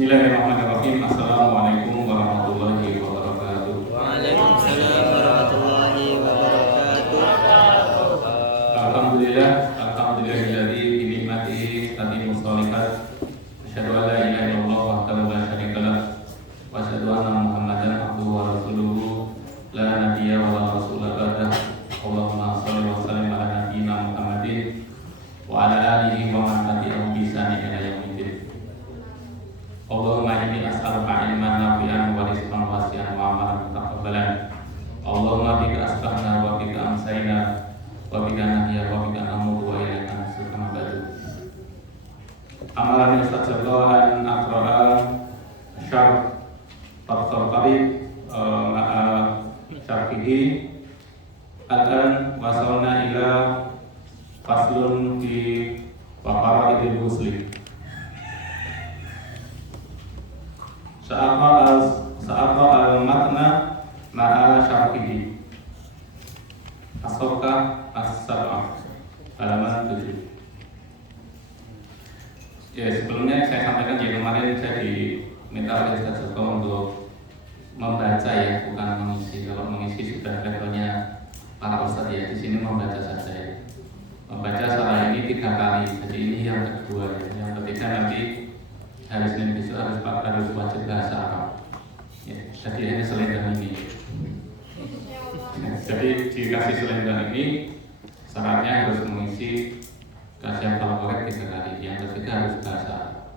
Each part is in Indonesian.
Bismillahirrahmanirrahim. Assalamualaikum warahmatullahi wabarakatuh. Waalaikumsalam warahmatullahi wabarakatuh. Alhamdulillahilladzi bi ni'matihi tatimmu shalihat. Asyhadu an la ilaha illallah wahdahu la syarika lah wa asyhadu anna Muhammadan abduhu wa rasuluhu la nabiyya wa la rasula ba'dah. Allahumma shalli wa sallim ala nabiyyina Muhammadin wa ala alihi wa man tabi'ahum bi ihsan ila yaumil. Allahumma inni as'aluka ilman nafi'an wa rizqan wasi'an wa amalan mutaqabbalan. Allahumma bika asbahna wa bika amsayna wa bika nahya wa bika namutu wa ilaika nusyur kama ba'du. Amalan Ustaz Jabal an aqra'a syarh Fathul Qarib ma'a syarhihi. Akan wasalna ila faslun fi waqara'idil muslim. Sa'aqa al-matna ma'a syarhihi. As-Saffah as-Sab'ah halaman 7. Ya, sebelumnya saya sampaikan ya, kemarin saya diminta oleh Ustaz Joko untuk membaca ya, bukan mengisi. Kalau mengisi sudah levelnya para ustadz ya, di sini membaca saja ya. Membaca salah ini 3 kali, jadi ini yang kedua ya. Yang ketiga nanti hari Senin besok harus wajib bahasa Arab. Ya, jadi ini selendang ini. Jadi dikasih selendang ini syaratnya harus mengisi kajian korek 3 kali. Yang ketiga harus bahasa Arab.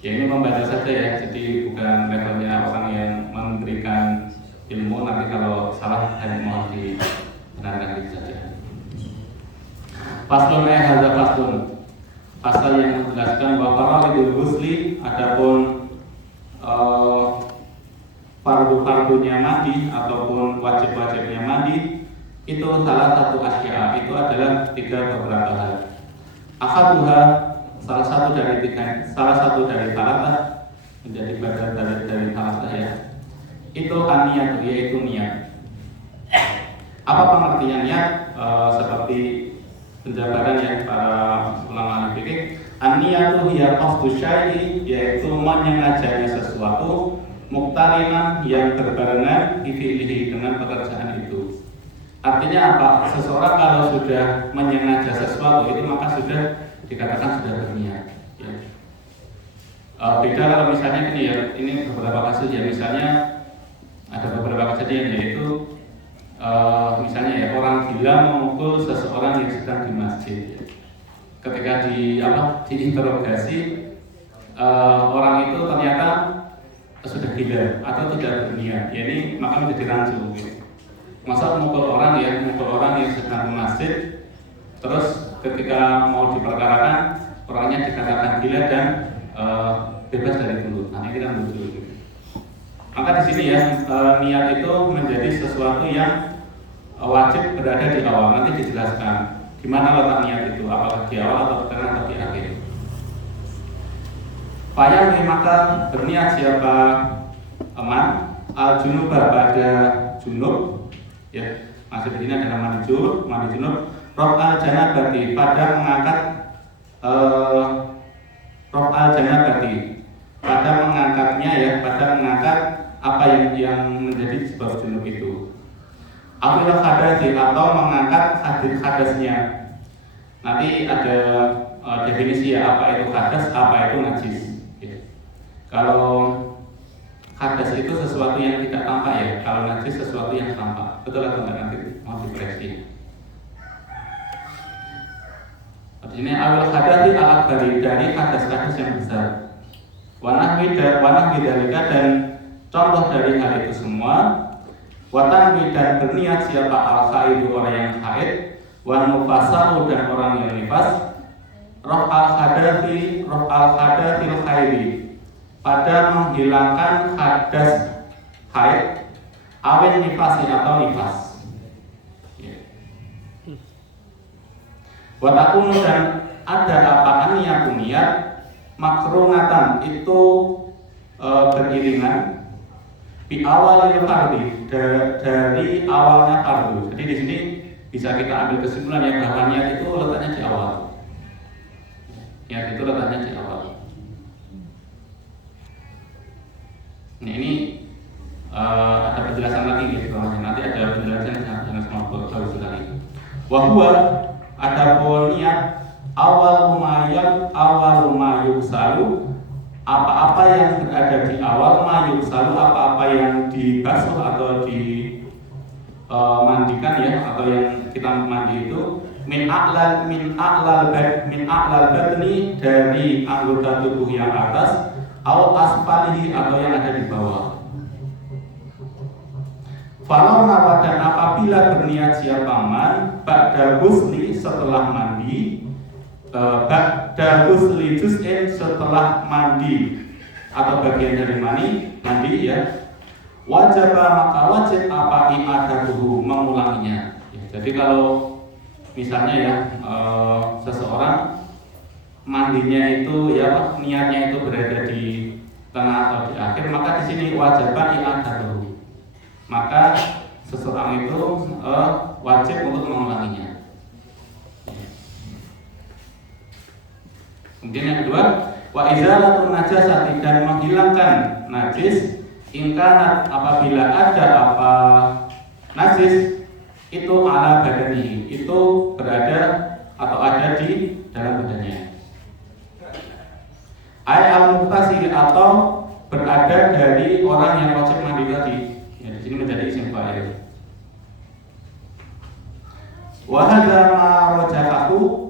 Ya, ini membaca saja ya. Jadi bukan levelnya orang yang memberikan ilmu, nanti kalau salah hanya mohon dibenarkan saja. Paslon hadza paslon. Pasal yang menjelaskan bahwa faraidul ghusli, adapun fardu-fardunya mandi ataupun wajib-wajibnya mandi, itu salah satu asya, itu adalah 3 beberapa hal. Ahaduha, salah satu dari salatah, menjadi bagian dari salatah ya. Itu an-niyat, yaitu niat. Apa pengertian niat? Seperti penjabaran yang para ulama fikih, an-niyatu hiya qasdu syai'i, yaitu menyengajanya sesuatu, muqtarinan yang berbarengan fi'lihi, dengan pekerjaan itu. Artinya apa? Seseorang kalau sudah menyengaja sesuatu itu maka sudah dikatakan sudah berniat ya. Beda kalau misalnya ini ya, ini beberapa kasus ya, misalnya ada beberapa kejadian yaitu misalnya ya, orang gila memukul seseorang yang sedang di masjid ya. Ketika diinterogasi orang itu ternyata sudah gila atau tidak berniat ya, ini maka menjadi rancu gitu. Masa memukul orang yang sedang di masjid, terus ketika mau diperkarakan orangnya dikatakan gila dan bebas dari dulu. Nah, ini kita lucu gitu. Maka di sini ya, niat itu menjadi sesuatu yang wajib berada di awal. Nanti dijelaskan gimana letak niat itu, apakah di awal atau di tengah atau di akhir. Fayam, maka berniat siapa aman al-junubah, pada junub ya. Masih di sini adalah mandi junub, raf'al janabati, pada mengangkat raf'al janabati, pada mengangkatnya ya, pada mengangkat apa yang menjadi sebab junub itu. Awil hadasi, atau mengangkat hadasnya. Nanti ada definisi ya, apa itu hadas, apa itu najis ya. Kalau hadas itu sesuatu yang tidak tampak ya, kalau najis sesuatu yang tampak. Betul atau enggak, nanti mau dikoreksi. Ini awil hadasi al-akbari, dari hadas-hadas yang besar. Wanah bidalika, dan contoh dari hal itu semua. Watan dan berniat siapa al-khaidu, orang yang haid, wa nufasahu, dan orang yang nifas, roh al-hadathil khairi, pada menghilangkan hadas haid, awin nifasi, atau nifas watakunu, dan ada apaan niat makrunatan, itu beriringan bi awalil fardhi, dari awalnya fardu. Jadi di sini bisa kita ambil kesimpulan yang bahwa niat itu letaknya di awal. Niat itu letaknya di awal. Nah ini ada penjelasan lagi di bawahnya. Nanti ada penjelasan yang sangat bagus sekali. Wahwa adapun niat awal mayuk salu, apa-apa yang berada di awal mayuk salu, apa-apa yang dibasuh atau mandikan ya, atau yang kita mandi itu min a'lal badni, dari anggota tubuh yang atas, au asfalihi, atau yang ada di bawah. Falau nawa, dan apabila berniat siapa man ba'da ghusli, setelah mandi, ba'da ghusli juz'in, setelah mandi atau bagian dari mandi ya, wajib, maka wajib apa i'adatuhu, mengulanginya ya. Jadi kalau misalnya ya seseorang mandinya itu ya niatnya itu berada di tengah atau di akhir, maka di sini wajib i'adatuhu, maka seseorang itu wajib untuk mengulanginya. Kemudian yang kedua, wa izalatun najasati, dan menghilangkan najis, ingkanat, apabila ada apa najis itu ala badani, itu berada atau ada di dalam badannya. Ay al-muqtasil, atau berada dari orang yang wajib mandi tadi. Ya, di sini menjadi isim fa'il. Wa hadza ma rajakahu,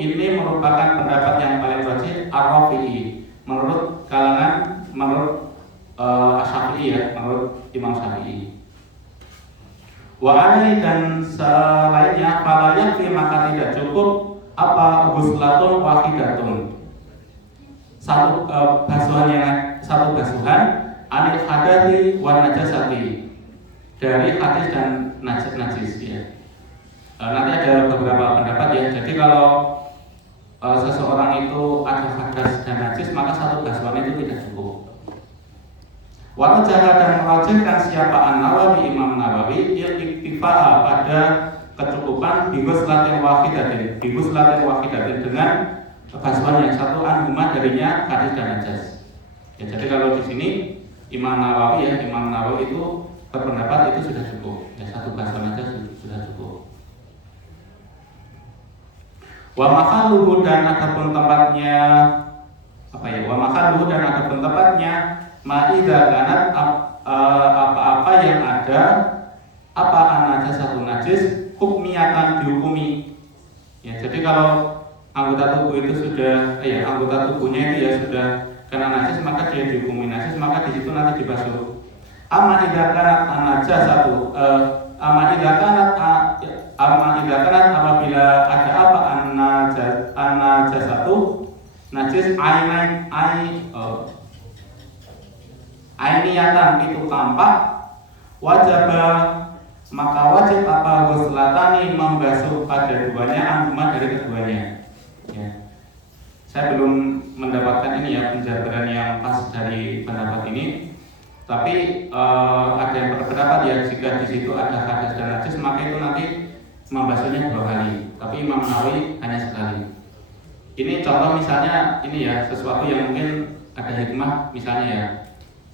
ini merupakan pendapat yang paling rajih ar-Rafi'i, menurut kalangan Asy-Syafi'i ya, menurut Imam Syafi'i. Wa alai, dan selainnya, fala yakfi, maka tidak cukup apa ghuslatun wahidatun, satu basuhan anil hadathi wan najasati, dari hadis dan najis ya. Nanti ada beberapa pendapat ya. Jadi kalau seseorang itu ada hadas dan najis, maka satu basuhan itu tidak cukup. Warajaha, dan merajihkan siapa An-Nawawi, Imam Nawawi, iktifa'a, pada kecukupan biguslatin wahidatin, dengan basuhan yang satu, anhuma, darinya hadis dan najis. Ya, jadi kalau di sini Imam Nawawi itu berpendapat itu sudah cukup. Ya, satu basuhan saja sudah cukup. Wa makhaluhu, dan adapun tempatnya ma'idza kanat, apa-apa yang ada apa an-najasatu najis, hukmiyatan, dihukumi. Ya, jadi kalau anggota tubuh itu sudah anggota tubuhnya itu ya sudah kena najis, maka dia dihukumi najis, maka di situ nanti dibasuh. Amma idza kanat an-najasatu apabila ada apa an-najasatu najis ainiyatan, itu tampak, maka wajib apa ghuslatani, membasuh pada duanya, anhuma, dari keduanya ya. Saya belum mendapatkan ini ya penjabaran yang pas dari pendapat ini, tapi ada yang berpendapat ya jika di situ ada hadas dan najis, maka itu nanti membasuhnya 2 kali, tapi Imam Nawawi hanya sekali. Ini contoh misalnya ini ya, sesuatu yang mungkin ada hikmah, misalnya ya,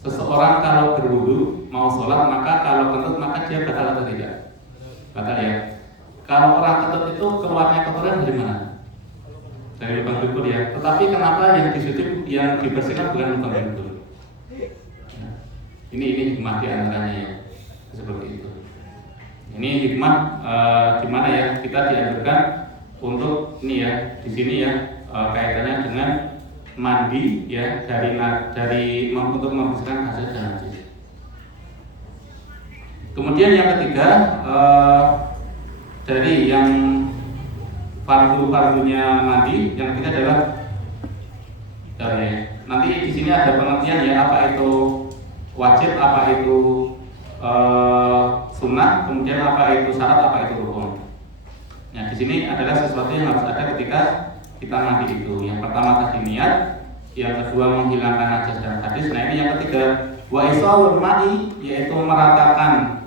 seseorang kalau berwudu mau sholat, maka kalau kentut maka dia batal atau tidak? Batal ya. Kalau orang kentut itu keluarnya kotoran dari mana? Dari lubang dubur ya. Tetapi kenapa yang dibersihkan bukan lubang dubur? Ya. Ini hikmah di antaranya ya, seperti itu. Ini hikmah di mana ya kita dianjurkan untuk ini ya, di sini ya kaitannya dengan mandi ya, dari untuk membersihkan hadas dan najis. Kemudian yang ketiga dari yang fardu-fardunya mandi, yang ketiga adalah nanti di sini ada pengertian ya, apa itu wajib, apa itu sunnah, kemudian apa itu syarat, apa itu rukun. Nah, di sini adalah sesuatu yang harus ada ketika kita mandi itu. Yang pertama tadi niat, yang kedua menghilangkan najis dan hadis. Nah, ini yang ketiga, wa isalul ma'i, yaitu meratakan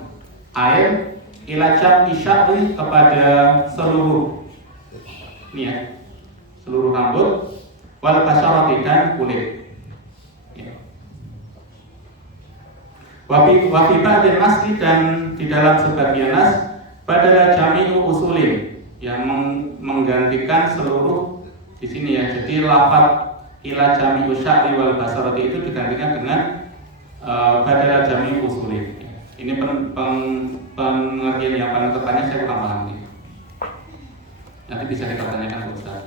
air ila jam'i sya'ri, kepada seluruh ini ya, seluruh rambut, wal basyarati, dan kulit. Ya. Wa fi ba'dil nasli, dan di dalam sebagian nas badala jami'u usulin, yang menggantikan seluruh di sini ya. Jadi lafaz ila jami'u sya'ri wal basarati itu digantikan dengan badala jami'u usulin. Ini pengertian yang paling tertanya, saya kurang paham nih. Nanti bisa kita tanyakan ke Ustaz.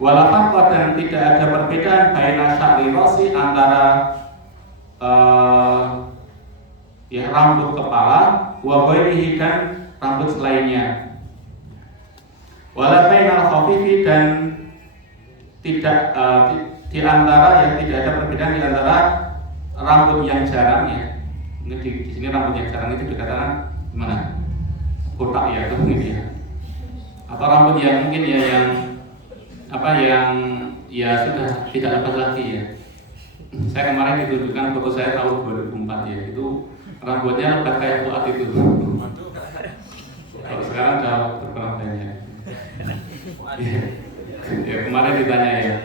Wala farqa, dan tidak ada perbedaan baina sya'ri rasi, antara ya rambut kepala, wa ghairihi, dan rambut selainnya. Wala bainal khafifi, dan tidak di antara, yang tidak ada perbedaan di antara rambut yang jarang ya. Ini di sini rambut yang jarang itu dikatakan gimana? Kotak ya, atau mungkin ya. Atau rambut yang mungkin ya yang sudah tidak lebat lagi ya. Saya kemarin ditunjukkan foto saya tahun 2004 ya, itu rambutnya lebat kayak buat itu. Kalau sekarang sudah berkurang banyak. Ya, kemarin ditanya ya,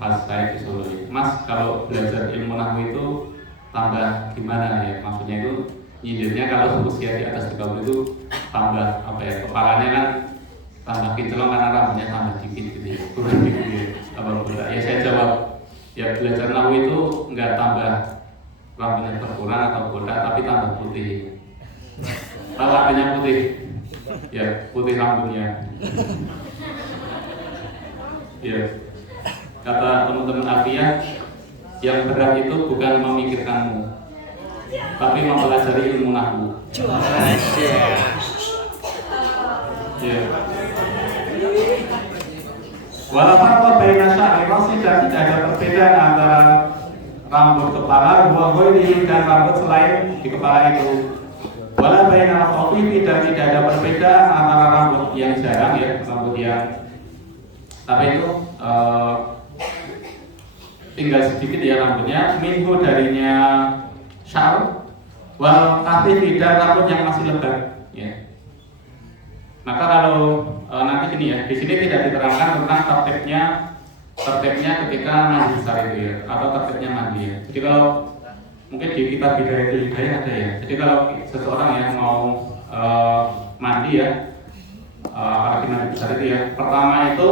pas saya di Solo, Mas kalau belajar ilmu nahwu itu tambah gimana ya? Maksudnya itu nyindirnya kalau usia di atas 30 itu tambah apa ya? Kepalanya kan tambah kinclong karena rambutnya tambah dikit gitu ya, kurang dikit ya. Ya saya jawab, ya belajar nahwu itu enggak tambah rambutnya berkurang atau botak, tapi tambah putih. Tahu artinya putih? Ya putih rambutnya. Ya, kata teman-teman Alfiyah, yang berat itu bukan memikirkanmu, tapi mempelajari ilmu nahwu. Ya. Wala farqa baina sya'ri rasi, dan tidak ada perbedaan antara rambut kepala wa ghairihi, dan rambut selain di kepala itu. Wala bainal khafifi, dan tidak ada perbedaan antara rambut yang jarang ya, rambut yang tapi itu tinggal sedikit ya rambutnya, minhu darinya syar, wal kafifi, dan rambut yang masih lebat ya. Maka kalau nanti ini ya, di sini tidak diterangkan tentang tertibnya ketika mandi besar itu ya, atau tertibnya mandi ya. Jadi kalau mungkin di kitab Bidayatul Hidayah ada ya. Jadi kalau seseorang yang mau mandi ya, apalagi mandi besar itu ya, pertama itu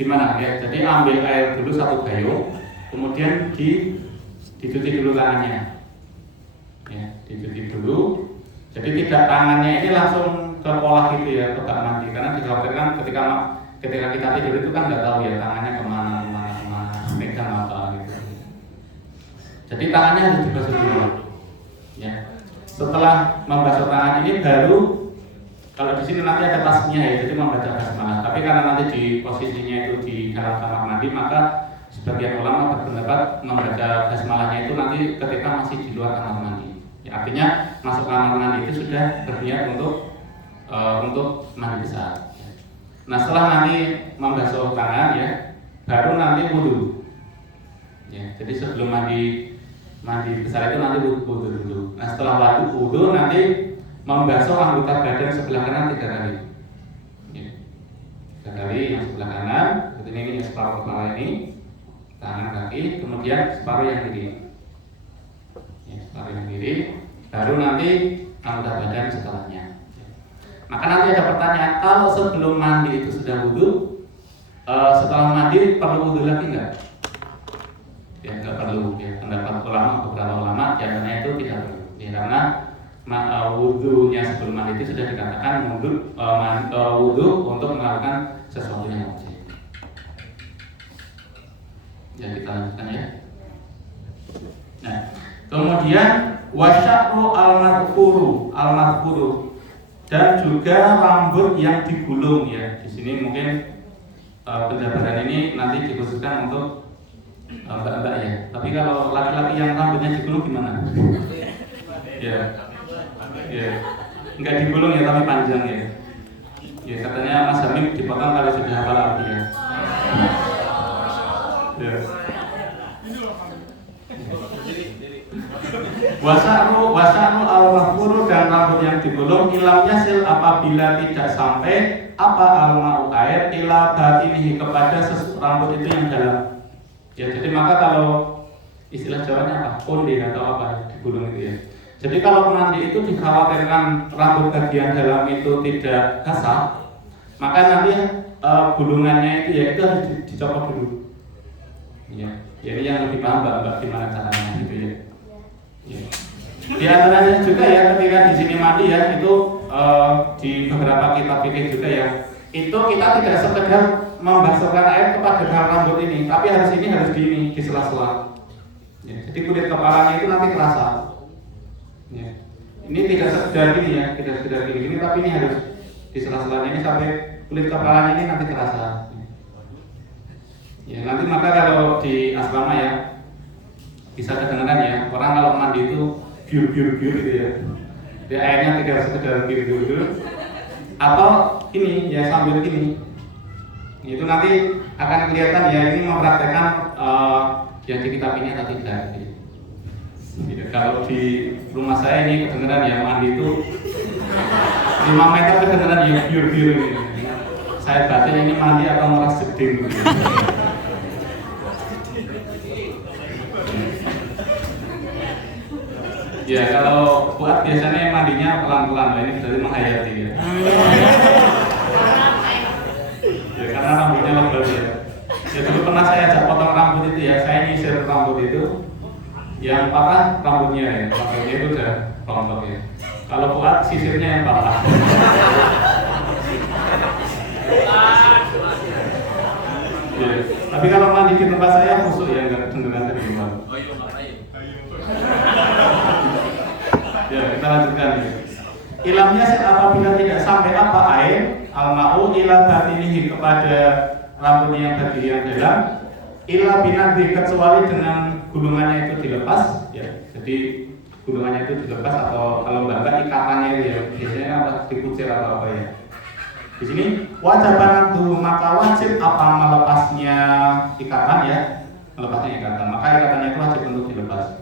gimana ya? Jadi ambil air dulu 1 gayung, kemudian dicuci dulu tangannya, ya, dicuci dulu. Jadi tidak tangannya ini langsung ke pola gitu ya, ke bak mandi, karena dikhawatirkan ketika kita tidur itu kan nggak tahu ya tangannya kemana, megang apa gitu. Jadi tangannya harus dibasuh dulu, ya. Setelah membasuh tangan ini baru, kalau di sini nanti ada tasnya ya, jadi membaca basmalah. Tapi karena nanti di posisinya itu di dalam kamar mandi, maka sebagian ulama berpendapat membaca basmalahnya itu nanti ketika masih di luar kamar mandi. Ya, artinya masuk kamar mandi itu sudah berniat untuk mandi besar. Nah setelah nanti membasuh tangan ya, baru nanti wudu. Ya, jadi sebelum mandi besar itu nanti wudu dulu. Nah setelah wudu nanti membasuh anggota badan sebelah kanan 3 kali. Ya. 3 kali yang sebelah kanan, ini yang separuh kepala ini, tangan kaki, kemudian separuh yang kiri. Ya, separuh yang kiri, baru nanti anggota badan setelahnya. Ya. Maka nanti ada pertanyaan, kalau sebelum mandi itu sudah wudu, setelah mandi perlu wudu lagi enggak? Ya enggak perlu. Ya, pendapat beberapa ulama yang itu tidak perlu. Ya, karena wudhunya sebelum mandi itu sudah dikatakan wudhu untuk melakukan sesuatu yang wajib. Ya kita lanjutkan ya. Nah, kemudian wasya'ru al-madhkuru, dan juga rambut yang digulung ya. Di sini mungkin penjabaran ini nanti dikhususkan untuk mbak-mbak ya. Tapi kalau laki-laki yang rambutnya digulung gimana? Ya. Ya, enggak digulung ya tapi panjang ya. Ya katanya Mas Hamim dipotong kalau sudah hafal Alfiyah. Ya. Wasya'ru al-mahfuru, dan rambut yang digulung ilam yasil, apabila tidak sampai apa al-ma'u air ila batinihi, kepada rambut itu yang dalam. Ya jadi maka kalau istilah Jawanya apa? Konde atau apa digulung itu ya. Jadi kalau mandi itu dikhawatirkan rambut bagian dalam itu tidak basah, maka nanti gulungannya itu ya itu harus dicopot dulu. Ya, jadi yang lebih paham mbak gimana caranya gitu ya. Ya. Di antaranya juga ya ketika di sini mandi ya itu di beberapa kitab fikih juga ya itu kita tidak sekedar membasuhkan air kepada rambut ini, tapi harus di sela-sela. Ya, jadi kulit kepalanya itu nanti terasa. Ya. Ini tidak sekedar gini ya, tidak sekedar gini, tapi ini harus di sela-sela ini sampai kulit kepalanya ini nanti terasa. Ya, nanti maka kalau di asrama ya bisa kedengaran ya orang kalau mandi itu biur gitu ya. Di airnya tidak sekedar biur atau ini ya sambil gini. Itu nanti akan kelihatan ya ini mempraktekkan yang di kitab ini atau tidak. Gitu. Kalau di rumah saya ini kedengeran ya mandi itu 5 meter kedengeran ya biur ini. Saya batin ini mandi atau meras jeding. Gitu. Ya kalau buat biasanya mandinya pelan-pelan, ini berarti menghayati ya. Ya karena rambutnya lebat ya. Ya dulu pernah saya ajak potong rambut itu ya, saya nyisir rambut itu, yang patah rambutnya ya, rambutnya itu udah rontok ya. Kalau buat sisirnya yang patah. Ya. Tapi kalau mandi di tempat saya khusus ya nggak kedengeran dari luar. Ya kita lanjutkan ya. Ilamnya apabila tidak sampai apa air al-ma'u ila batinihi kepada rambutnya yang bagian dalam ila binadhi kecuali dengan gulungannya itu dilepas ya. Jadi gulungannya itu dilepas atau kalau enggak ikatannya itu ya biasanya apa dikucir atau apa ya. Di sini wajaban itu maka wajib apa melepasnya ikatan ya, melepasnya ikatan. Maka ikatannya itu wajib untuk dilepas.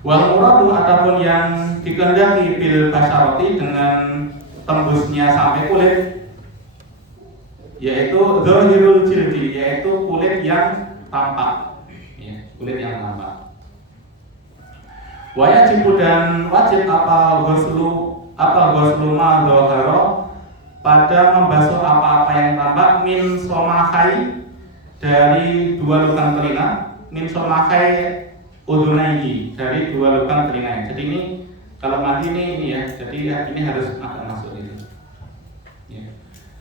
Wal muradu adapun yang dikehendaki bil basyarati dengan tembusnya sampai kulit yaitu zahirul jildi yaitu kulit yang tampak ya, kulit yang tampak. Wajib dan wajib apa ghuslu ma dhahara pada membasuh apa-apa yang tampak min somahai dari 2 lubang telinga min somahai udunaihi dari 2 lubang telinga. Jadi ini kalau mandi ini ya, jadi ini harus agak masuk itu. Ya.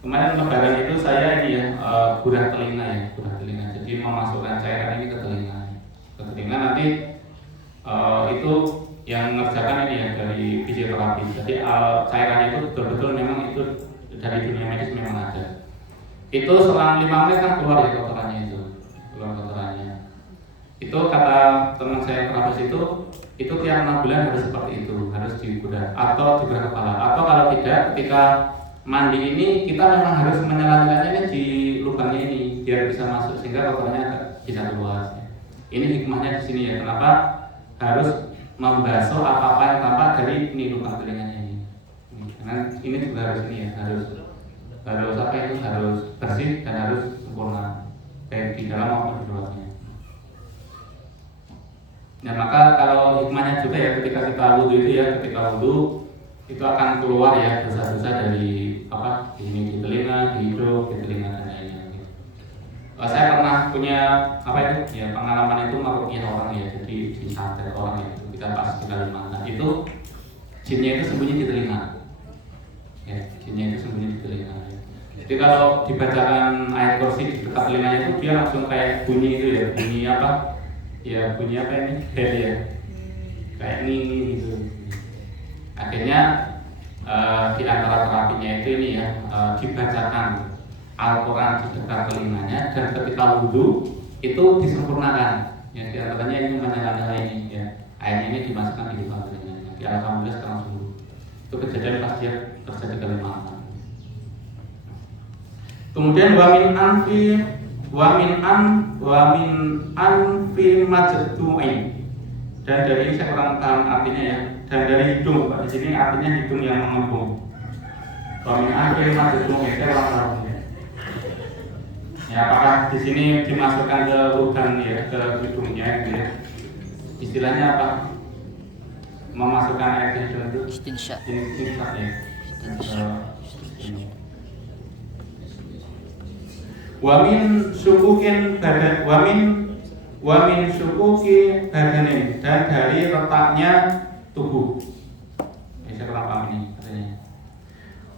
Kemarin lebaran itu saya ini ya gurah telinga ya, gurah telinga. Jadi memasukkan cairan ini ke telinga nanti itu yang mengerjakan ini ya dari fisioterapi. Jadi cairannya itu betul-betul memang itu dari dunia medis memang ada. Itu selang 5 menit kan keluar ya kotorannya itu, keluar kotorannya. Itu kata teman saya terapis itu tiap 6 bulan harus seperti itu, harus digurah atau digurah kepala. Atau kalau tidak, ketika mandi ini kita memang harus menyela-nyelanya di lubangnya ini biar bisa masuk sehingga kotorannya bisa keluar. Ini hikmahnya di sini ya, kenapa harus membasuh apa-apa yang tampak dari ini lubang telinganya ini. Karena ini juga harus ini ya, harus apa itu harus bersih dan harus sempurna baik di dalam maupun di luarnya. Nah maka kalau hikmahnya juga ya ketika kita wudhu itu ya, ketika wudhu itu akan keluar ya dosa-dosa dari apa di telinga, di hidung, di telinga dan lainnya. Gitu. Saya pernah punya apa itu ya pengalaman itu meruqyah orang ya, jadi disantet orang ya, kita pas di Kalimantan itu jinnya itu sembunyi di telinga. Ya, jinnya itu sembunyi di telinga. Ya. Jadi kalau dibacakan ayat kursi di dekat telinganya itu dia langsung kayak bunyi itu ya, bunyi apa? Ya bunyi apa ini? Bel ya, kayak ini gitu. Akhirnya di antara terapinya itu ini ya dibacakan Al-Quran di dekat telinganya dan ketika wudhu itu disempurnakan. Ya di antaranya ini menyala ini ya, airnya ini dimasukkan di lubang telinganya. Di alhamdulillah sekarang sembuh. Itu kejadian pas dia kerja di Kalimantan. Kemudian wamin anfi majdu'in. Dan dari ini saya kurang paham artinya ya. Dan dari hidung, Pak. Di sini artinya hidung yang mengembung. Wamin anfi majdu'in saya kurang paham ya. Ya, apakah di sini dimasukkan ke lubang ya, ke hidungnya gitu ya? Istilahnya apa? Memasukkan air ke hidung itu? Istinsyak. Istinsyak ya. Wamin sukukin badan, wamin sukuki badanin, dan dari letaknya tubuh. Saya kurang paham ini katanya.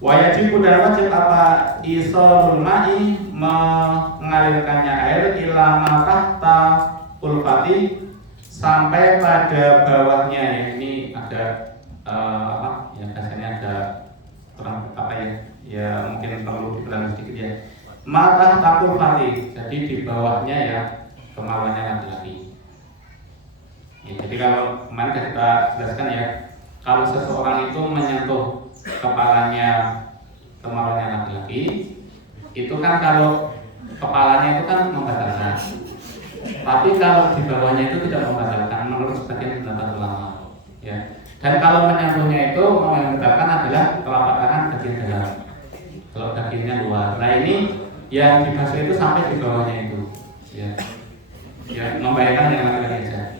Wajib dan wajib apa isolul ma'i, mengalirkannya air ila matahta ulfati, sampai pada bawahnya ya. Ini ada apa ya, biasanya ada kurang apa ya, ya mungkin perlu diulang sedikit ya. Matahta ulfati, jadi di bawahnya ya kemaluannya laki-laki ya. Jadi kalau kemarin kita jelaskan ya, kalau seseorang itu menyentuh kepalanya kemaluannya laki-laki, itu kan kalau kepalanya itu kan membatalkan, tapi kalau di bawahnya itu tidak membatalkan menurut sebagian pendapat ulama ya. Dan kalau menyentuhnya itu membatalkan adalah telapak tangan bagian dalam, kalau bagiannya luar. Nah ini yang dibasuh itu sampai di bawahnya itu ya, ya membayangkan yang laki-laki saja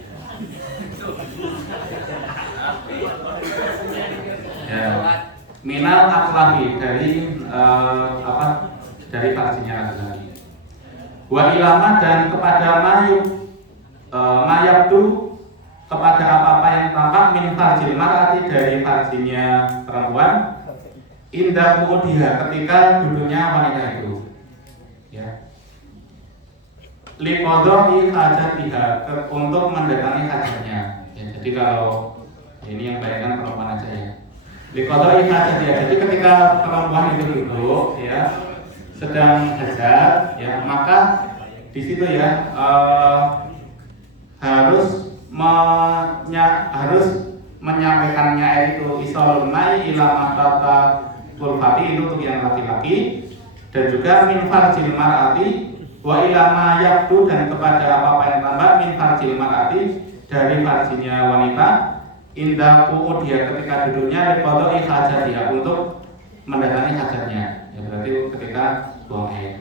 ya. Minal aklafi, dari apa, dari farjinya laki-laki. Wa ilama, dan kepada mayabdu, kepada apa-apa yang tampak min farjil mar'ati, dari farjinya perempuan, indah mu'udiha, ketika duduknya wanita itu ya. Liqadhi hajatiha, untuk mendatangi hajatnya ya. Jadi kalau ini yang bayangkan perempuan aja ya. Liqadhi hajatiha, jadi ketika perempuan itu duduk ya, sedang hajat ya, maka di situ ya harus menyampaikannya itu isolul mai ila matata kulfati, itu untuk yang laki-laki, dan juga min farjil mar'ati wa ila ma yabdu, dan kepada apa-apa yang tambah min farjil mar'ati, dari farjinya wanita, indah dia ketika duduknya, liqadhi hajatiha, untuk mendatangi hajatnya ya, berarti ketika buang air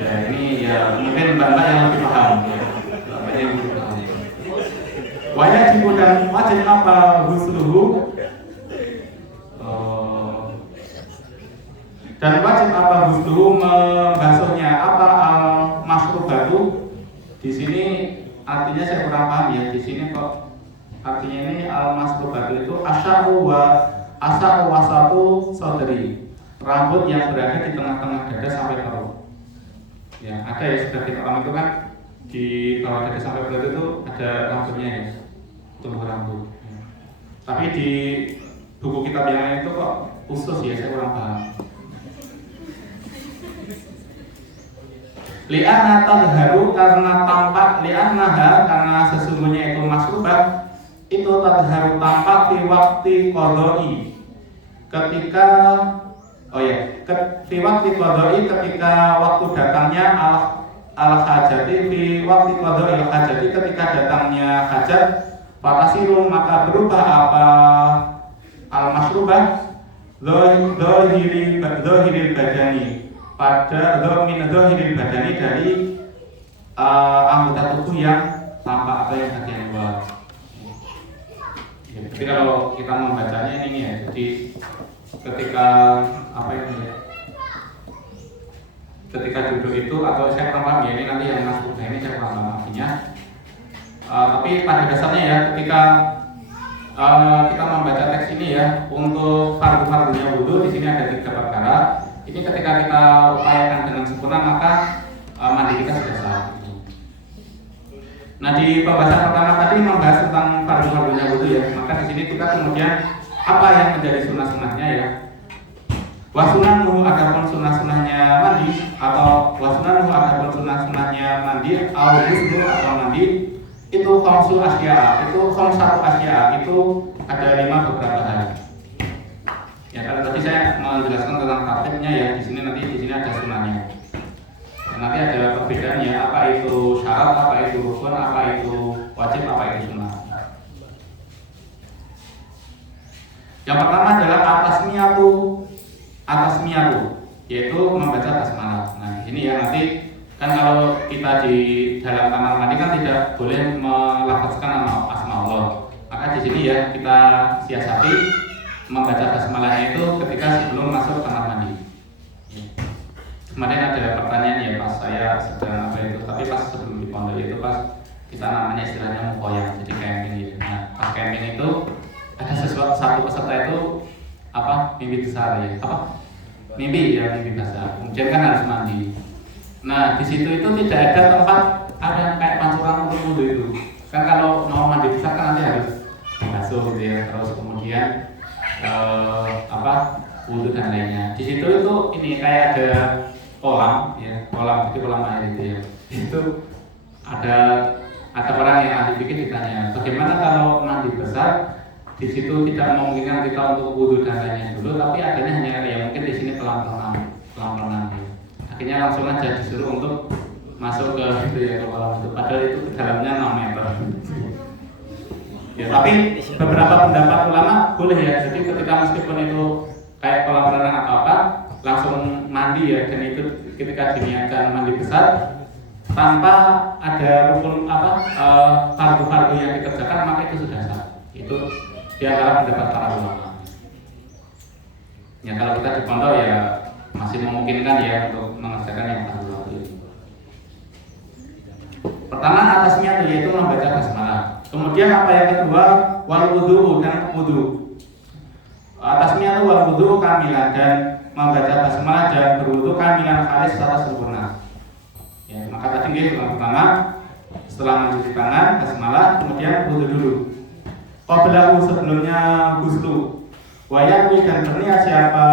ya. Ini ya mungkin mbak-mbak yang lebih paham ya, mbak yang lebih paham. Wajib dan wajib apa husluhu, dan wajib apa husluhu, membasuhnya apa al masrubatu. Di sini artinya saya kurang paham ya, di sini kok artinya ini al masrubatu itu asyaru wasatu saudari, rambut yang berada di tengah-tengah dada sampai perut ya. Ada ya sebagian orang itu kan di bawah dada sampai perut itu ada rambutnya ya, tumbuh rambut ya. Tapi di buku kitab yang lain itu kok khusus ya, saya kurang paham. Li'anna tadharu, karena tampak, li'annaha, karena sesungguhnya itu masrubah itu tadharu tampak di waktu qadai, ketika fi waktu qadai, ketika waktu datangnya al hajati, fi waktu qadai al hajati, ketika datangnya hajat, fatasiru, maka berubah apa al masrubah dhahiril badani, pada dhahiril badani, dari anggota tubuh yang tampak atau yang bagian luar. Jadi kalau kita membacanya ini ya, jadi ketika apa ini ya, ketika duduk itu, atau saya kurang paham ya, ini nanti yang masuk ke ini saya kurang paham artinya. Tapi pada dasarnya ya, ketika kita membaca teks ini ya, untuk fardu-fardunya wudu di sini ada 3 perkara. Ini ketika kita upayakan dengan sempurna, maka mandi kita sudah sah. Nah, di pembahasan pertama tadi membahas tentang fardu-fardunya wudu ya, maka di sini kita kemudian apa yang menjadi sunnah-sunnahnya ya. Wasunanuhu, adapun sunnah-sunnahnya mandi, atau wasunanuhu, adapun sunnah-sunnahnya mandi, al-ghuslu, atau mandi, itu khamsu asya, itu khamsatu asya, itu ada 5 beberapa hal. Ya, kalau tadi saya menjelaskan tentang tartibnya ya, di sini ada sunnahnya. Nanti ada perbedaannya, apa itu syarat, apa itu rukun, apa itu wajib, apa itu sunnah. Yang pertama adalah atasmiyatu. yaitu membaca basmalah. Nah, ini ya nanti kan kalau kita di dalam kamar mandi kan tidak boleh melafazkan nama asma Allah. Maka di sini ya kita siasati membaca basmalahnya itu ketika sebelum masuk kamar mandi. Kemarin ada pertanyaan ya pas saya sedang apa itu, tapi pas sebelum di pondok itu pas kita namanya istilahnya mukoyang, jadi camping gitu. Nah, pas camping itu ada satu peserta itu apa mimpi besar ya, apa mimpi besar. Kemudian kan harus mandi. Nah, di situ itu tidak ada tempat ada yang kayak pancuran untuk wudhu itu. Kan kalau mau mandi besar kan nanti harus basuh gitu ya, terus kemudian wudhu dan lainnya. Di situ itu ini kayak ada kolam ya, jadi kolam air itu ya. Itu ada orang yang ahli fikih ditanya, bagaimana kalau mandi besar di situ tidak memungkinkan kita untuk wudhu dan lainnya dulu, tapi adanya hanya ya mungkin di sini pelan-pelan. Akhirnya langsung aja disuruh untuk masuk ke itu ya, ke kolam itu. Padahal itu kedalamnya 6 meter. Ya, tapi beberapa pendapat ulama boleh ya. Jadi ketika meskipun itu kayak kolam renang atau apa, langsung mandi ya, dan itu ketika diniatkan mandi besar tanpa ada rukun fardu-fardu yang dikerjakan, maka itu sudah sah. Itu di antara pendapat para ulama. Ya kalau kita di pondok ya masih memungkinkan ya untuk mengerjakan yang fardu itu. Pertama atasnya yaitu membaca basmalah. Kemudian apa yang kedua, wal wudu dan wudu. Atasnya itu wal wudu kamilan, dan membaca basmalah dan berwudu kamilan khalis secara sempurna. Ya, maka tadi yang pertama setelah mencuci tangan basmalah, kemudian wudu dulu. Qablahu sebelumnya ghuslu. Wayakwi dan berniat siapa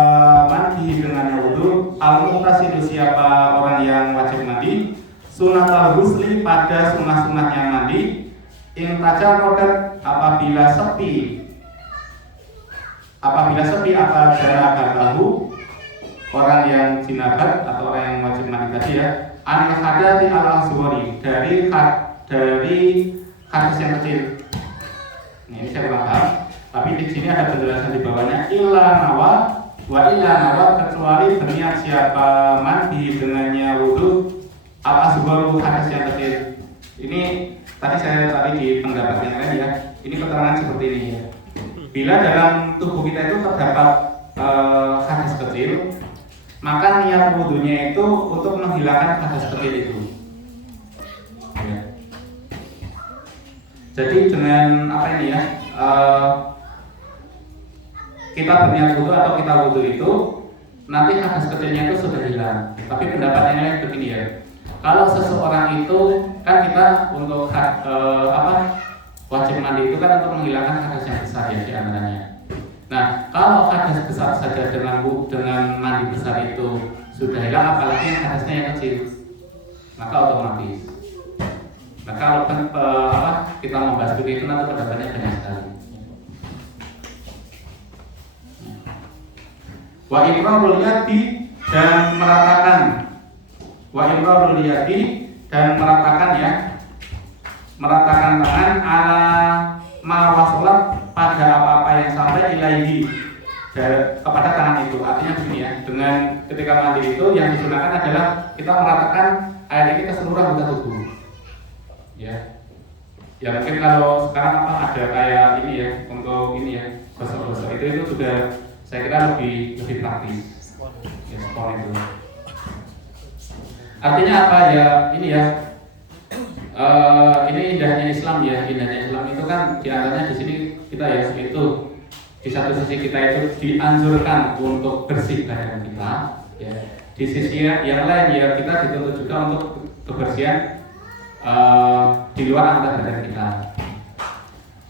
mandi dengannya wudu, al-muqtasidu siapa orang yang wajib mandi, sunatal ghusli pada sunah-sunahnya mandi, in tajarrodat apabila sepi apa jara tahu orang yang jinabat atau orang yang wajib mandi tadi ya, anil hadati al-asghari dari hadis yang kecil. Ini saya kurang paham, tapi di sini ada penjelasan di bawahnya, illa nawa kecuali berniat siapa mandi dengannya wudu al-asgharu hadis yang kecil. Ini tadi saya cari di pendapat yang lain ya. Ini keterangan seperti ini ya. Bila dalam tubuh kita itu terdapat hadis kecil, maka niat wudunya itu untuk menghilangkan hadis kecil itu. Ya. Jadi dengan apa ini ya? Kita berniat wudu atau kita wudu itu nanti hadis kecilnya itu sudah hilang. Tapi pendapat yang lain begini ya. Kalau seseorang itu kan kita untuk wajib mandi itu kan untuk menghilangkan hadis yang besar ya di antaranya. Nah, kalau hadis besar saja dengan mandi besar itu sudah hilang, apalagi yang hadisnya yang kecil, maka otomatis. Nah, kalau kita membahas itu nanti pendapatnya banyak sekali. Wa imrarul yadi dan meratakan. Wa imrarul yadi dan meratakan ya. Meratakan tangan ala ma wasalat pada apa-apa yang sampai ilaihi kepada tangan itu. Artinya begini ya, dengan ketika mandi itu yang digunakan adalah kita meratakan air ini ke seluruh anggota tubuh. Ya. Ya mungkin kalau sekarang ada kayak ini ya, untuk ini ya, gosok-gosok itu juga saya kira lebih praktis. Ya, spon itu. Artinya apa ya? Ini ya. Ini indahnya Islam ya. Indahnya Islam itu kan diantaranya di sini kita ya, itu di satu sisi kita itu dianjurkan untuk bersih badan kita, ya. Di sisi yang lain ya kita dituntut juga untuk kebersihan di luar anggota badan kita.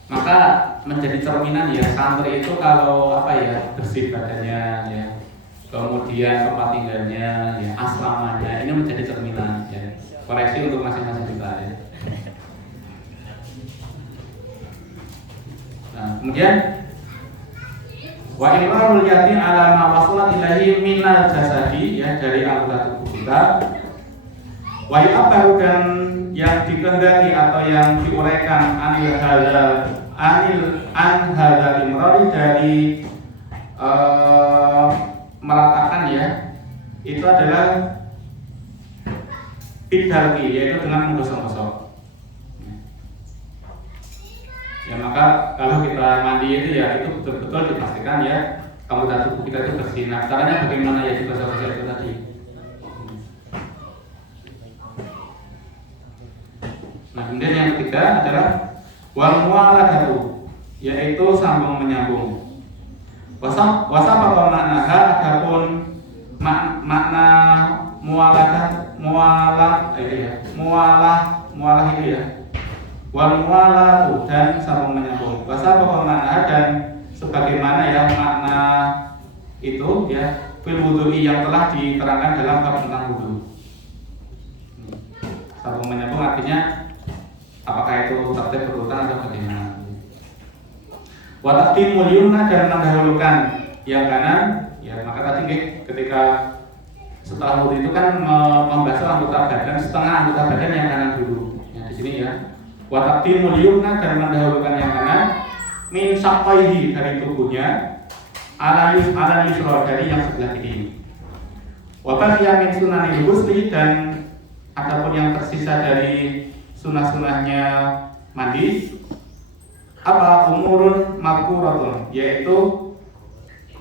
Maka menjadi cerminan ya, santri itu kalau bersih badannya ya, kemudian tempat tinggalnya ya, asramanya, ini menjadi cerminan ya. Koreksi untuk masing-masing kita ya. Nah, kemudian wa imrarul yadi ala ma wasalat ilahi minal jasadi ya, dari anggota tubuh kita. Wa yu'abbaru dan yang dikehendaki atau yang diuraikan an hadzal imrari dari meratakan ya, itu adalah bidalki, yaitu dengan menggosok-gosok. Ya maka kalau kita mandi itu ya itu betul-betul dipastikan ya anggota tubuh kita itu bersih. Nah caranya bagaimana ya digosok-gosok itu tadi? Nah kemudian yang ketiga adalah wal mu'alajatu, yaitu sambung menyambung. Wasapa maknaha, adapun makna mu'alah itu ya. Wal mu'alatu dan sambung menyambung. Wasapa maknaha dan sebagaimana ya makna itu ya fil wudu'i yang telah diterangkan dalam bab tentang wudu. Sambung menyambung artinya apakah itu tertib berurutan atau bagaimana? Wa taqdimul yumna dan mendahulukan yang kanan, ya maka tadi ketika setelah wudu itu kan membasuh anggota badan, setengah anggota badan yang kanan dulu. Ya di sini ya. Wa taqdimul yumna dan mendahulukan yang kanan min saqqaihi dari tubuhnya ala yusra dari yang sebelah kiri. Wa baqiya min sunanil ghusli dan adapun yang tersisa dari sunah-sunahnya mandi apa umurun mazkuratun, yaitu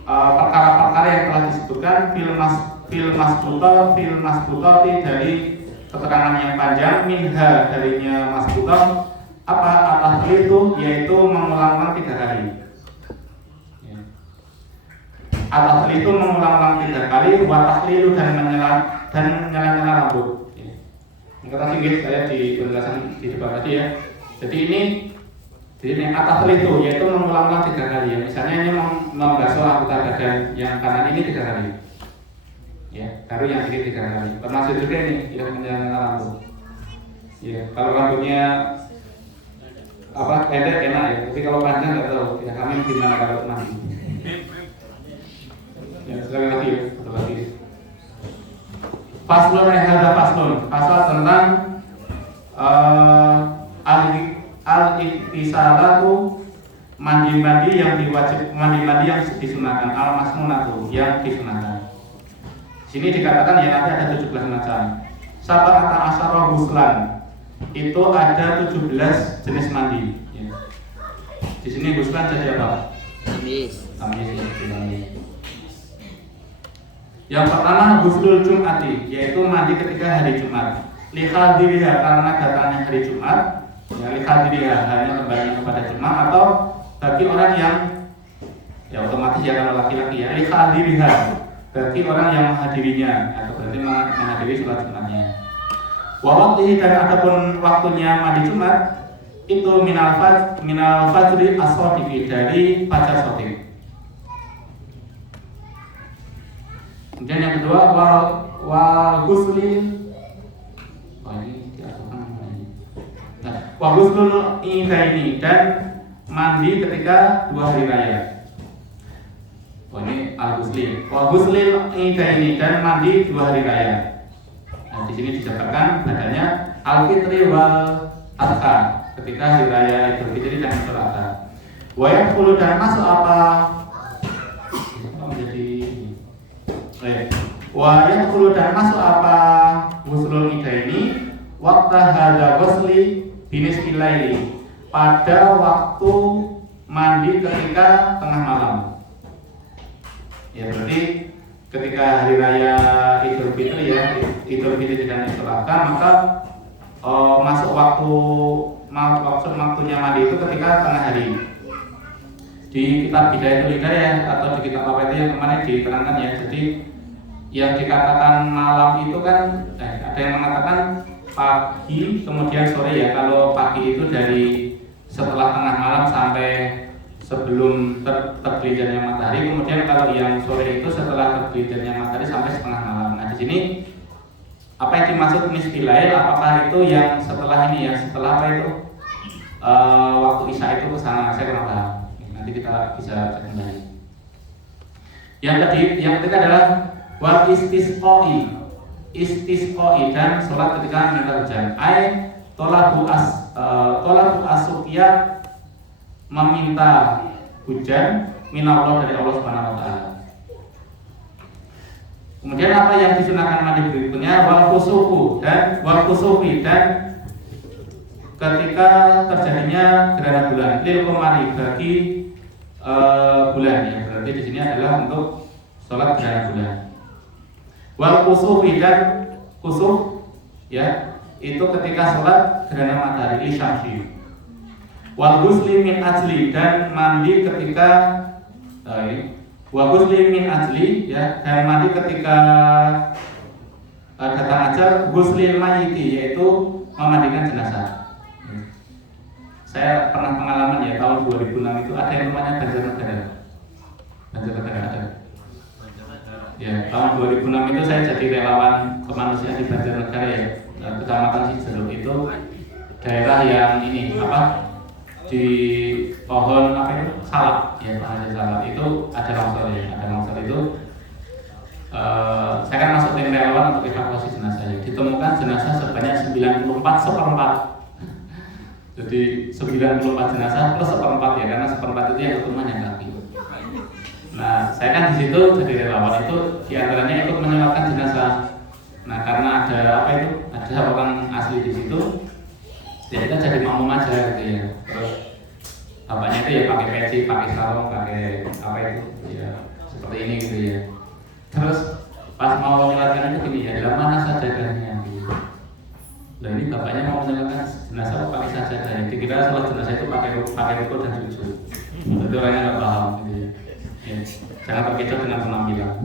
perkara-perkara yang telah disebutkan fil masbutati dari keterangan yang panjang, minha darinya masbutah apa atas itu, yaitu mengulang-ulang 3 kali. Atas itu mengulang-ulang 3 kali, wa tahlilu dan menyela-nyela rambut. Kata singkat saya di penjelasan di depan tadi ya. Jadi ini atas itu yaitu mengulang-ulang 3 kali ya. Misalnya ini membasuh anggota badan yang kanan ini 3 kali. Ya, baru yang kiri 3 kali. Termasuk juga ini yang menyela rambut. Ya, kalau rambutnya pendek enak ya. Tapi kalau panjang nggak tahu. Ya kami gimana kalau nanti. Ya, sekali lagi ya, satu lagi. Faslun hadza faslun, pasal tentang al-iktisalatu mandi yang diwajib, mandi yang disunahkan, al-masnunatu yang disunahkan. Sini dikatakan ya nanti ada 17 macam. Sab'ata asyara ghuslan. Itu ada 17 jenis mandi. Ya. Di sini ghuslan jadi apa? Tamis ya. Yang pertama ghuslul jum'ati, yaitu mandi ketika hari Jumat. Lihadiriha karena datangnya hari Jumat, ya lihadiriha hanya kembali kepada Jumat, atau bagi orang yang ya otomatis ya kalau laki-laki ya lihadiriha bagi orang yang menghadirinya atau berarti menghadiri sholat Jumatnya. Wawakti dan adapun waktunya mandi Jumat itu minal fajri as-shadiqi, dari fajar shadiq. Kemudian yang kedua wa ghuslil wa ghuslul idaini, dan mandi ketika 2 hari raya. Ini al-ghusli. Wa ghuslil idaini, dan mandi 2 hari raya. Nah, di sini dijabarkan badannya al-fitri wal adha, ketika hari raya Idul Fitri dan Idul Adha. Wa yaqulu, dan masuk apa? Wa yadkhulu, dan masuk apa ghuslul idaini waqta hadza ghusli binisfil laili, pada waktu mandi ketika tengah malam. Ya berarti ketika hari raya Idul Fitri ya, Idul Fitri dan Idul Adha, maka masuk waktunya mandi itu ketika tengah hari. Di kitab Bidayatul Hidayah atau di kitab apa itu yang kemarin diterangkan ya. Jadi yang dikatakan malam itu kan ada yang mengatakan pagi kemudian sore ya. Kalau pagi itu dari setelah tengah malam sampai sebelum tergelincirnya matahari. Kemudian kalau yang sore itu setelah tergelincirnya matahari sampai setengah malam. Nah di sini apa yang dimaksud nisfil lail? Apakah itu yang setelah ini ya? Setelah apa itu? Waktu isya itu ke sana, saya kurang paham. Nanti kita bisa cek kembali. Yang ketiga adalah wal istisqai, dan sholat ketika minta hujan. Tolabu asuqiyah, meminta hujan minallah, dari Allah Subhanahu wa taala. Kemudian apa yang disunahkan mandi berikutnya? Wal kusufi dan ketika terjadinya gerhana bulan, lil qamari bagi bulan ya. Berarti di sini adalah untuk sholat gerhana bulan. Wal kusufi dan kusuf ya, itu ketika sholat gerhana matahari syamsi. Wal ghusli min ajli dan mandi ketika wa ghusli min ajli ya, dan mandi ketika datang ajal, ghuslil mayyiti yaitu memandikan jenazah. Saya pernah pengalaman ya, tahun 2006 itu ada yang namanya Banjarnegara ada. Ya, tahun 2006 itu saya jadi relawan kemanusiaan di Banjarnegara ya, Kecamatan Cijeruk. Itu daerah yang ini apa? Di pohon apa itu? Salak ya, pohon salak itu ada longsor ya, itu saya kan masuk tim relawan untuk evakuasi jenazah ya. Ditemukan jenazah sebanyak 94/4. Jadi 94 jenazah plus 1/4 ya, karena 1/4 itu yang hukuman yang kaki. Nah, saya kan di situ jadi relawan itu diantaranya ikut menyolatkan jenazah. Nah, karena ada apa itu? Ada orang asli di situ, jadi kita jadi makmum aja gitu ya. Terus bapaknya itu ya pakai peci, pakai sarung, pakai apa itu? Ya seperti ini gitu ya. Terus pas mau menyolatkan itu gini ya, dalam mana sajadahnya? Nah ini bapaknya mau menyolatkan jenazah pakai sajadah. Dikira sholat jenazah itu pakai rukuk dan sujud. Itu orangnya nggak paham gitu ya. Ya, jangan terkecoh dengan penampilan.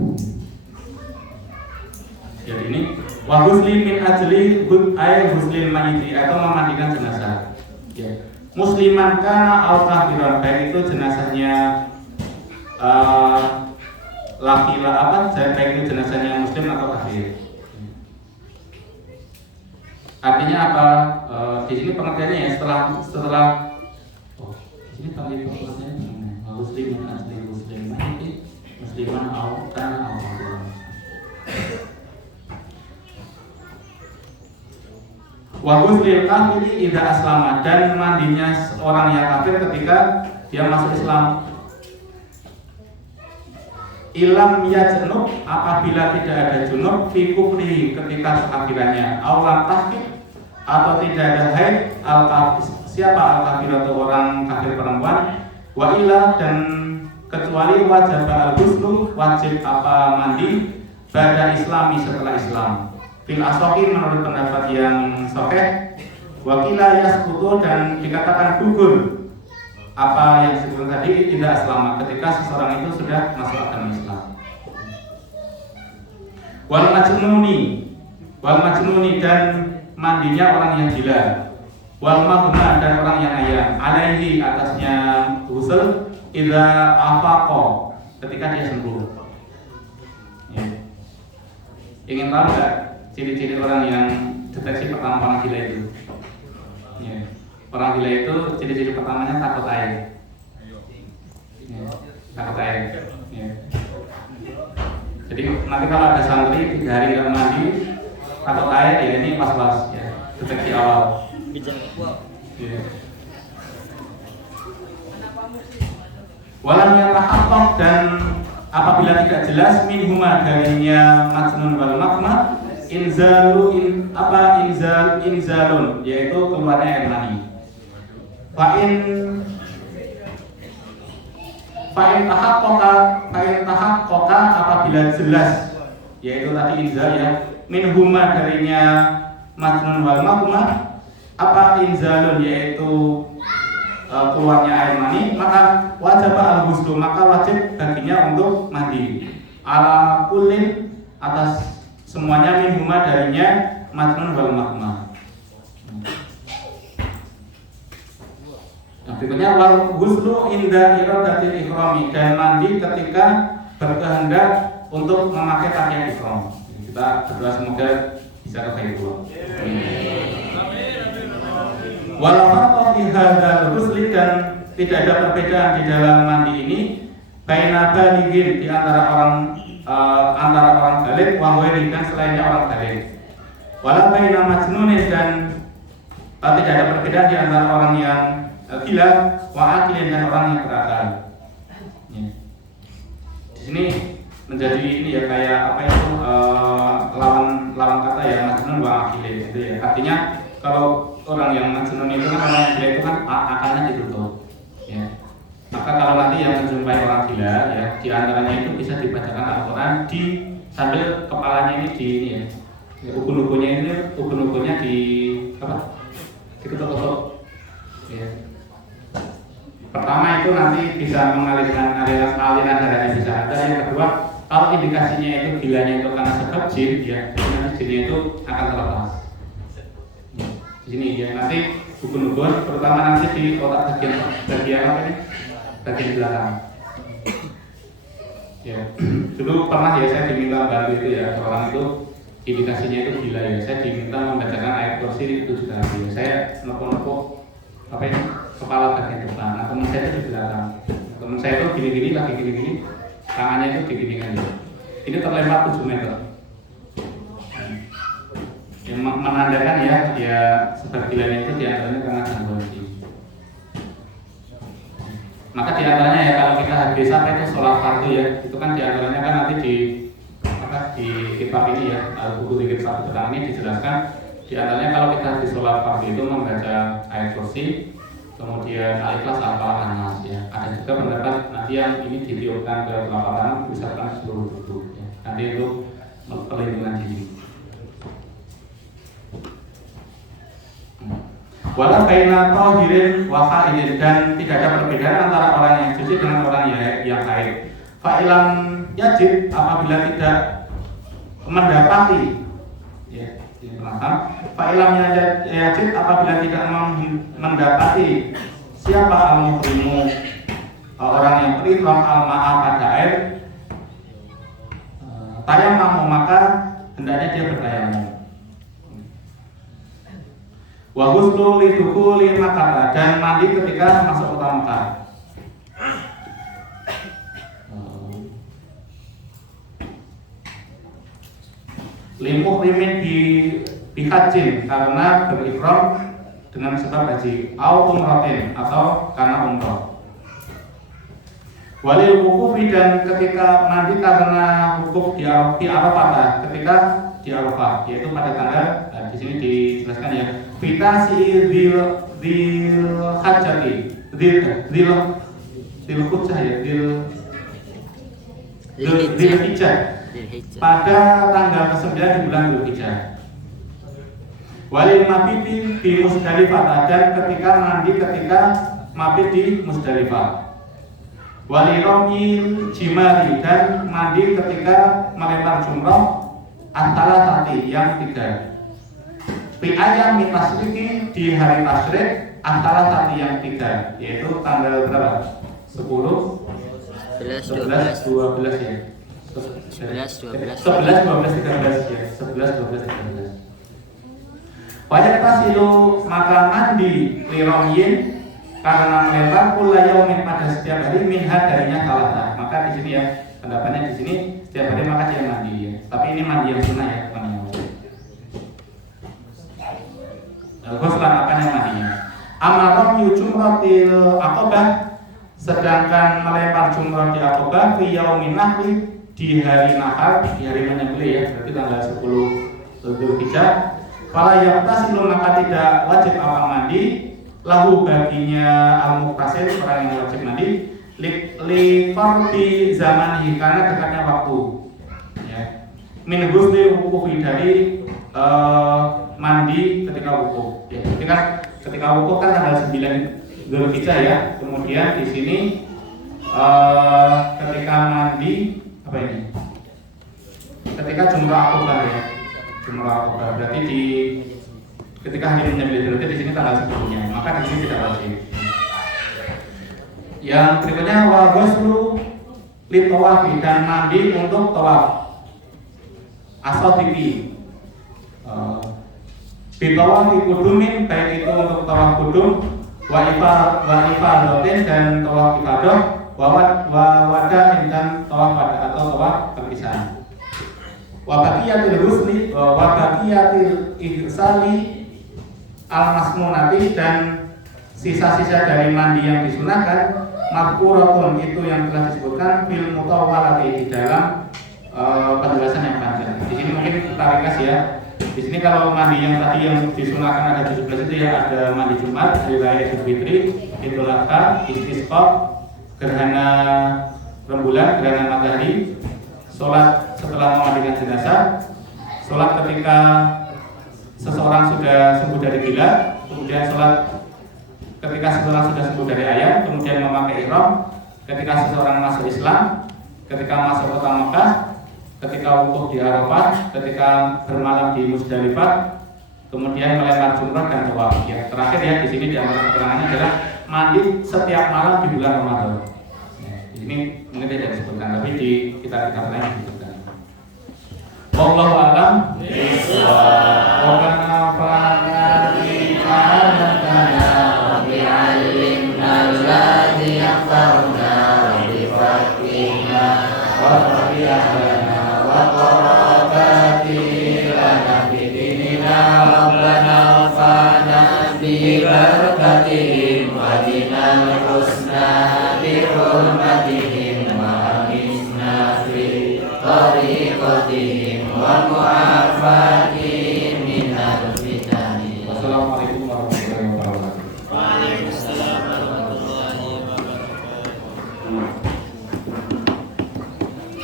Jadi ini wa ghusli min ajli ghuslil mayyiti atau memandikan jenazah. Ya. Musliman kana au kafiran, baik itu jenazahnya baik itu jenazahnya muslim atau kafir. Artinya apa? Di sini pengertiannya ya setelah di sini pengertiannya musliman asli musliman itu musliman au kana au kafiran. Wa ghusli kafiri idza aslama, dan mandinya orang yang kafir ketika dia masuk Islam. Ilam yajnub, apabila tidak ada junub fi kufri ketika kekafirannya, aulam tahqiq atau tidak ada haid al kafir, siapa al kafir atau orang kafir perempuan, wa ila, dan kecuali wajib al ghuslu, wajib apa mandi pada islami setelah Islam. Fil asoki menurut pendapat yang sahih, wakila yasqutu, dan dikatakan gugur apa yang disebut tadi tidak selama ketika seseorang itu sudah masuk agama Islam. Wal majnuni dan mandinya orang yang gila. Wal maghma, dan orang yang ayam. Alaihi, atasnya ghusl idza afaqa, ketika dia sembuh. Ya. Ingin tahu enggak ciri-ciri orang yang deteksi pertama orang gila itu? Ya. Orang gila itu ciri-ciri pertamanya takut air. Ya, takut air. Ya. Jadi nanti kalau ada santri 3 hari nggak mandi takut air, ya ini was-was ya, deteksi awal. Ya. Walam yatahaqqaq, dan apabila tidak jelas minhuma darinya majnun wal maghma, inzalun, yaitu keluarnya air mani. Fa'in tahaqqaqa, apabila jelas, yaitu tadi inzal ya, minhuma darinya majnun wal maghma, apa inzalun, yaitu keluarnya air mani, maka wajib al-ghuslu, maka wajib baginya untuk mandi. Ala kullin, atas semuanya, minhuma darinya majnun wal maghma. Berikutnya wal ghuslu inda iradatil ihrami, dan mandi ketika berkehendak untuk memakai pakaian ihram. Kita berdoa semoga bisa kebaik-baik. Wala farqa fi hadzal ghusli, dan tidak ada perbedaan di dalam mandi ini baina balighin, di antara orang baligh wa ghairi, dan selainnya orang baligh. Wala baina majnunin, dan tidak ada perbedaan di antara orang yang gila wa aqlin, dan orang yang berakal. Ya. Di sini menjadi ini ya kayak apa itu lawan kata ya majnun wa akile gitu ya. Artinya kalau orang yang majnun itu kan orang yang gila itu kan akalnya ditutup ya. Maka kalau nanti yang menjumpai orang gila ya, di antaranya itu bisa dibacakan Al-Quran di sambil kepalanya ini di ini ya. Ubun-ubunnya di apa? Diketuk-ketuk ya. Pertama itu nanti bisa mengalirkan aliran darahnya bisa. Dan yang kedua, kalau indikasinya itu gilanya itu karena sebab jin ya, nanti jinnya itu akan terlepas. Di sini ya, nanti ubun-ubun terutama nanti di otak bagian apa ini? Bagian belakang. Ya, dulu pernah ya saya diminta bantu itu ya, orang itu indikasinya itu gila ya. Saya diminta membacakan ayat kursi 7 kali. Ya. Saya nepuk-nepuk apa ini kepala bagian depan. Nah, teman saya itu di belakang. Teman saya itu gini-gini lagi gini-gini, tangannya itu digini-gini. Ini terlempar 7 meter. Yang menandakan ya sebab gilanya itu diantaranya karena gangguan jin. Maka diantaranya ya kalau kita habis apa itu sholat fardu ya, itu kan diantaranya kan nanti di kitab ini ya, buku dikit satu petang ini dijelaskan diantaranya kalau kita di sholat fardu itu membaca ayat kursi, kemudian al-ikhlas al-anas ya. Ada juga pendapat nanti yang ini ditiupkan ke telapak tangan misalkan seluruh tubuh ya. Nanti itu perlindungan diri. Walau baina tahirin wa haidin, dan tidak ada perbedaan antara orang yang suci dengan orang yang haid. Fa'ilam yajib, apabila tidak mendapati ya, fa'ilam yajib, apabila tidak mendapati siapa al-muhrimu, orang yang berihram al-ma'a pada air, tayammamu, maka hendaknya dia bertayamum. Wa ghuslu lidukuli Makkah, dan mandi ketika masuk kota Mekah. Limuhrimin bihajin, karena berihram dengan sebab haji, au umratin, atau karena umrah. Walil wukufi, dan ketika mandi karena wukuf di Arafah, ketika di Arafah, yaitu pada tanggal di sini dijelaskan ya, fitasi dzil hajjati, dzil hujjah ya, dzil hijjah, pada tanggal ke-9 di bulan Dzulhijjah. Walil mabiti di Musdalifah, dan ketika mandi ketika mabit di Musdalifah. Waliromil jimari, dan mandi ketika melempar jumroh antara tati yang 3. Fi ayam tasriki, di hari tasrik antara tati yang 3, yaitu tanggal berapa? 10, 11, 12 ya. 11, 12, 13 ya. 11, 12, 13. Wajib tasilu, maka mandi liromyin, karena melempar kula yaumin, pada setiap hari, minha darinya kalata. Maka di sini ya pendapatnya, di sini setiap hari maka dia mandi ya. Tapi ini mandi yang sunnah ya, bukan yang wajib. Ghuslan apa yang mandinya? Amarom yujumratil Aqabah, sedangkan melempar jumrah di Aqabah fi yaumin nahri, di hari nahar, di hari menyembelih ya, berarti tanggal 10 Dzulhijjah. Fala yaqtasilu, maka tidak wajib apa mandi, lahu baginya al-muqtasil, orang yang wajib mandi, li fardi zamanihi, karena dekatnya waktu ya. Min ghusli wuqufi, dari mandi ketika wukuf ya. Jadi kan ketika wukuf kan tanggal 9 Dzulhijjah ya. Kemudian di sini ketika mandi apa ini? Ketika jumrah Aqabah ya. Jumrah Aqabah berarti di ketika hari menyembelih, berarti di sini tanggal 10-nya. Maka di sini tidak wajib. Yang berikutnya wa ghuslu li tawafi, dan mandi untuk tawaf. Asotiki bitawafi kudumin, baik itu untuk tawaf kudum, wa ifadatin, dan tawaf ifadah, wa wadain, dan tawaf wada atau tawaf perpisahan. Wa baqiyatil ghusli wa baqiyatil ihsali al-masnunati, dan sisa-sisa dari mandi yang disunahkan, madkuratun itu yang telah disebutkan fil mutawwalati di dalam penjelasan yang panjang. Di sini mungkin kita ringkas ya. Di sini kalau mandi yang tadi yang disunahkan ada 17 itu ya, ada mandi Jumat, hari raya Idul Fitri, Idul Adha, istisqa, gerhana rembulan, gerhana matahari, sholat setelah memandikan jenazah, sholat ketika seseorang sudah sembuh dari gila, kemudian sholat ketika seseorang sudah sembuh dari ayam, kemudian memakai ihram, ketika seseorang masuk Islam, ketika masuk kota Mekah, ketika wukuf di Arafah, ketika bermalam di Musdalifah, kemudian melempar jumrah dan tawaf. Ya, terakhir ya di sini di antara keterangannya adalah mandi setiap malam di bulan Ramadan. Di sini mungkin tidak disebutkan, tapi di kitab-kitab lain disebutkan. Wallahu a'lam bishawab. Wa nafa'ana bima 'allamtana wa bi'allimna alladhi yanfa'una wa bifaqihna wa bi'ahlana wa qarabati lana bidinina rabbana wafa'na bi barakatihim wa dinal husna bi hurmatihim wa amisna fi tariqatihim wa mu'afatihim minal fitani. Wassalamualaikum warahmatullahi wabarakatuh. Waalaikumsalam warahmatullahi wabarakatuh.